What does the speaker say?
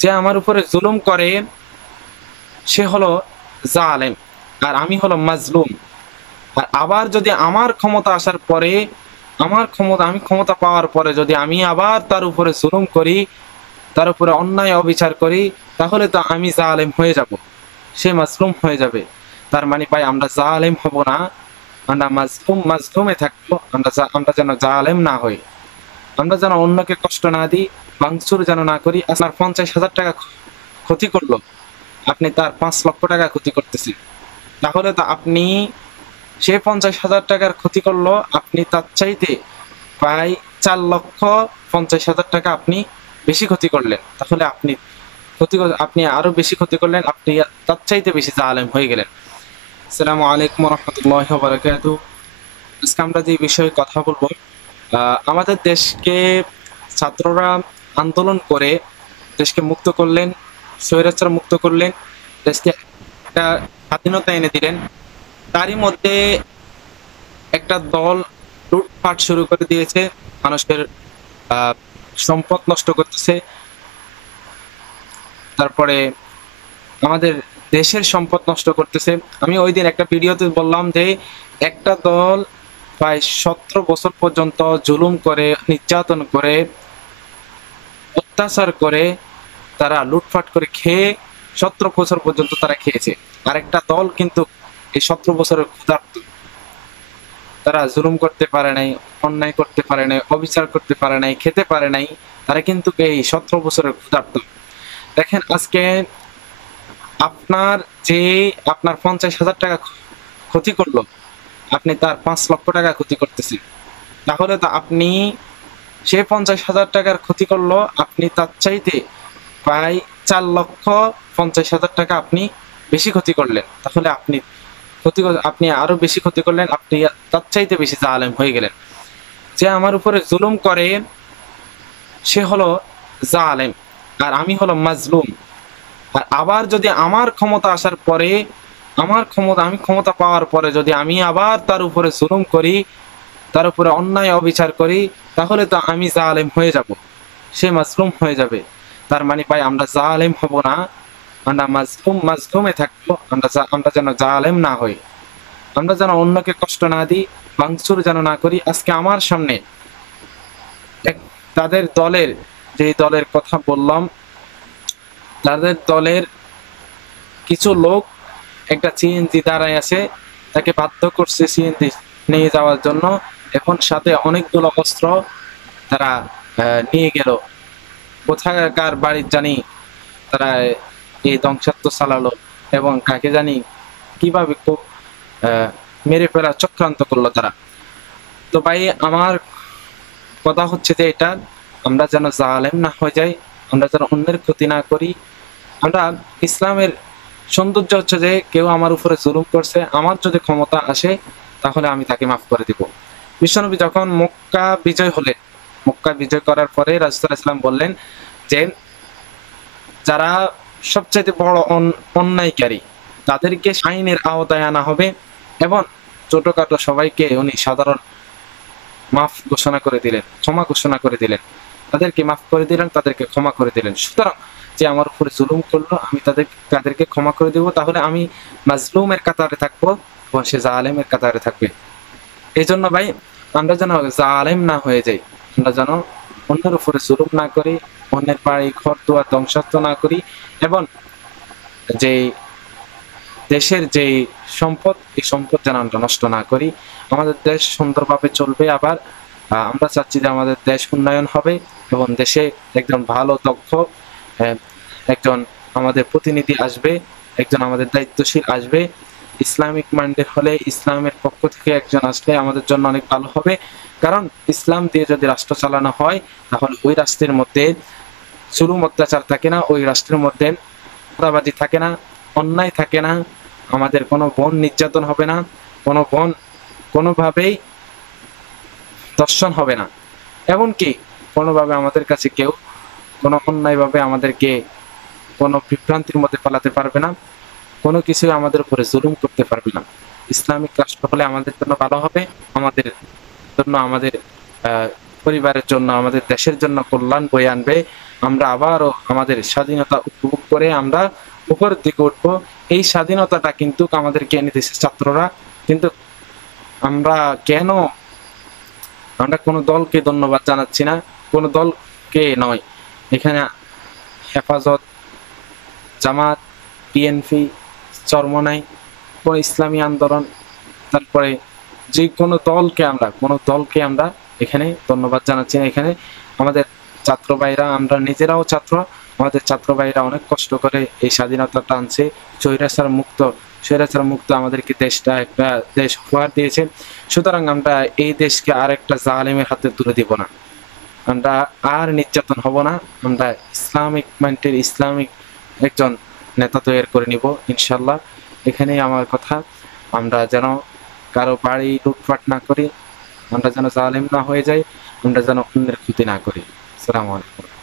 যে আমার উপরে জুলুম করে সে হলো জালেম, আর আমি হলো মাজলুম। আর আবার যদি আমার ক্ষমতা আসার পরে, আমি ক্ষমতা পাওয়ার পরে যদি আমি আবার তার উপরে জুলুম করি, তার উপরে অন্যায় অবিচার করি, তাহলে তো আমি জালেম হয়ে যাব, সে মাজলুম হয়ে যাবে। তার মানে ভাই আমরা জালেম হব না, আমরা মাজলুমে থাকবো। আমরা যেন জালেম না হই, আমরা যেন অন্যকে কষ্ট না দিই, ভাঙচুর যেন না করি। আপনার 50,000 টাকা ক্ষতি করলো, আপনি তার 5 লক্ষ টাকা ক্ষতি করতেছেন, তাহলে তো আপনি, সে 50,000 টাকার ক্ষতি করলো, আপনি তার চাইতে প্রায় 4,50,000 টাকা আপনি বেশি ক্ষতি করলেন। তাহলে আপনি আরো বেশি ক্ষতি করলেন, আপনি তার চাইতে বেশি জালেম হয়ে গেলেন। আসসালামু আলাইকুম রহমতুল্লাহ বারাকাতুহু। আজকে আমরা যে বিষয়ে কথা বলবো, আমাদের দেশকে ছাত্ররা আন্দোলন করে দেশকে মুক্ত করলেন, স্বৈরাচার মুক্ত করলেন, দেশকে একটা স্বাধীনতা এনে দিলেন। তারই মধ্যে একটা দল লুটপাট শুরু করে দিয়েছে, মানুষের আহ, সম্পদ নষ্ট করতেছে, তারপরে আমাদের দেশের সম্পদ নষ্ট করতেছে। আমি ওই দিন একটা ভিডিওতে বললাম যে একটা দল প্রায় 17 বছর পর্যন্ত জুলুম করে, নির্যাতন করে, অত্যাচার করে, তারা লুটপাট করে খেয়ে 17 বছর পর্যন্ত তারা খেয়েছে। আর একটা দল কিন্তু এই 17 বছরের ক্ষুধার্ত, তারা জুলুম করতে পারে নাই, অন্যায় করতে পারে নাই, অবিচার করতে পারে নাই, খেতে পারে নাই, তারা কিন্তু এই 17 বছরের ক্ষুধার্ত। দেখেন আজকে আপনার যে আপনার 50,000 টাকা ক্ষতি করলো, আপনি তার 5 লক্ষ টাকা ক্ষতি করতেছেন, তাহলে তো আপনি, সে 50,000 টাকার ক্ষতি করলো, আপনি তার চাইতে প্রায় 4,50,000 টাকা আপনি বেশি ক্ষতি করলেন। তাহলে আপনি আরো বেশি ক্ষতি করলেন, আপনি তার চাইতে বেশি জালেম হয়ে গেলেন। যে আমার উপরে জুলুম করে সে হলো জালেম, আর আমি হলো মাজলুম। আর আবার যদি আমার ক্ষমতা আসার পরে, আমি ক্ষমতা পাওয়ার পরে যদি আমি আবার তার উপরে জুলুম করি, তার উপরে অন্যায় অবিচার করি, তাহলে তো আমি জালেম হয়ে যাব, সে মাজলুম হয়ে যাবে। তার মানে ভাই আমরা জালেম হব না, আমরা মাজলুমে থাকবো। আমরা যেন জালেম না হই, আমরা যেন অন্যকে কষ্ট না দিই, ভাঙচুর যেন না করি। আজকে আমার সামনে তাদের দলের, যে দলের কথা বললাম, তাদের দলের কিছু লোক একটা সিএনজি দাঁড়ায় আছে, তাকে বাধ্য করছে সিএনজি নিয়ে যাওয়ার জন্য। এখন সাথে অনেকগুলো অস্ত্র তারা নিয়ে গেল। কোথাকার বাড়ির জানি তারা এই ধ্বংসাত্মক চালালো, এবং কাকে জানি কিভাবে খুব মেরে ফেলার চক্রান্ত করলো তারা। তো ভাই আমার কথা হচ্ছে যে এটা, আমরা যেন জালেম না হয়ে যাই, আমরা যেন অন্যের ক্ষতি না করি। আমরা, ইসলামের সৌন্দর্য হচ্ছে যে কেউ আমার উপরে জুলুম করছে, আমার যদি ক্ষমতা আসে তাহলে আমি তাকে মাফ করে দিব। বিশ্বনবী যখন মক্কা বিজয় করার পরে রাসূলুল্লাহ সাল্লাল্লাহু আলাইহি ওয়াসাল্লাম বললেন যে যারা সবচেয়ে বড় অন্যায়কারী তাদেরকে আইনের আওতায় আনা হবে, এবং ছোটখাটো সবাইকে উনি সাধারণ মাফ ঘোষণা করে দিলেন, ক্ষমা ঘোষণা করে দিলেন, তাদেরকে মাফ করে দিলেন, তাদেরকে ক্ষমা করে দিলেন। সুতরাং যে আমার উপরে জুলুম করলো, আমি তাদেরকে ক্ষমা করে দেব, তাহলে আমি মাজলুমের কাতারে থাকবো এবং সে জালেমের কাতারে থাকবে। এই জন্য ভাই আমরা যেন জালেম না হয়ে যাই, আমরা যেন অন্যের উপরে জুলুম না করি, অন্যের বাড়ি ঘর দুয়ার ধ্বংসাত্ম না করি, এবং যে দেশের যে সম্পদ, এই সম্পদ যেন আমরা নষ্ট না করি। আমাদের দেশ সুন্দরভাবে চলবে। আবার আমরা চাচ্ছি যে আমাদের দেশ উন্নয়ন হবে, এবং দেশে একজন ভালো দক্ষ আহ, একজন আমাদের প্রতিনিধি আসবে, একজন আমাদের দায়িত্বশীল আসবে। ইসলামিক মাইন্ডের হলে, ইসলামের পক্ষ থেকে একজন আসলে আমাদের জন্য অনেক ভালো হবে। কারণ ইসলাম দিয়ে যদি রাষ্ট্র চালানো হয়, তাহলে ওই রাষ্ট্রের মধ্যে জুলুম অত্যাচার থাকে না, ওই রাষ্ট্রের মধ্যে চাঁদাবাজি থাকে না, অন্যায় থাকে না, আমাদের কোনো বোন নির্যাতন হবে না, কোনো বোন কোনোভাবেই ধর্ষণ হবে না, এমনকি কোনোভাবে আমাদের কাছে কেউ কোনো অন্যায়ভাবে আমাদেরকে কোনো বিভ্রান্তির মধ্যে ফেলাতে পারবে না, কোনো কিছু আমাদের উপরে জুলুম করতে পারবে না। ইসলামিক রাষ্ট্র হলে আমাদের জন্য ভালো হবে, আমাদের জন্য, আমাদের পরিবারের জন্য, আমাদের দেশের জন্য কল্যাণ বয়ে আনবে। আমরা আবারও আমাদের স্বাধীনতা উপভোগ করে আমরা উপরের দিকে উঠবো। এই স্বাধীনতাটা কিন্তু আমাদেরকে এনে দিয়েছে ছাত্ররা। কিন্তু আমরা কেন, আমরা কোনো দলকে ধন্যবাদ জানাচ্ছি না, কোনো দলকে নয়। এখানে হেফাজত, জামাত, বিএনপি, চরমনাই, কোন ইসলামী আন্দোলন, তারপরে যে কোনো দলকে আমরা এখানে ধন্যবাদ জানাচ্ছি না। এখানে আমাদের ছাত্র ভাইরা, আমরা নিজেরাও ছাত্র, আমাদের ছাত্র ভাইরা অনেক কষ্ট করে এই স্বাধীনতাটা আনছে। স্বৈরাচার মুক্ত আমাদেরকে দেশটা একটা দেশ উপহার দিয়েছে। সুতরাং আমরা এই দেশকে আর একটা জালেমের হাতে তুলে দিব না, আমরা আর নির্যাতন হব না। আমরা ইসলামিক মাইন্ডের ইসলামিক একজন নেতা তৈরি করে নিব ইনশাল্লাহ। এখানেই আমার কথা। আমরা যেন কারো বাড়ি লুটপাট না করি, আমরা যেন জালেম না হয়ে যাই, আমরা যেন অন্যের ক্ষতি না করি। আসসালামু আলাইকুম।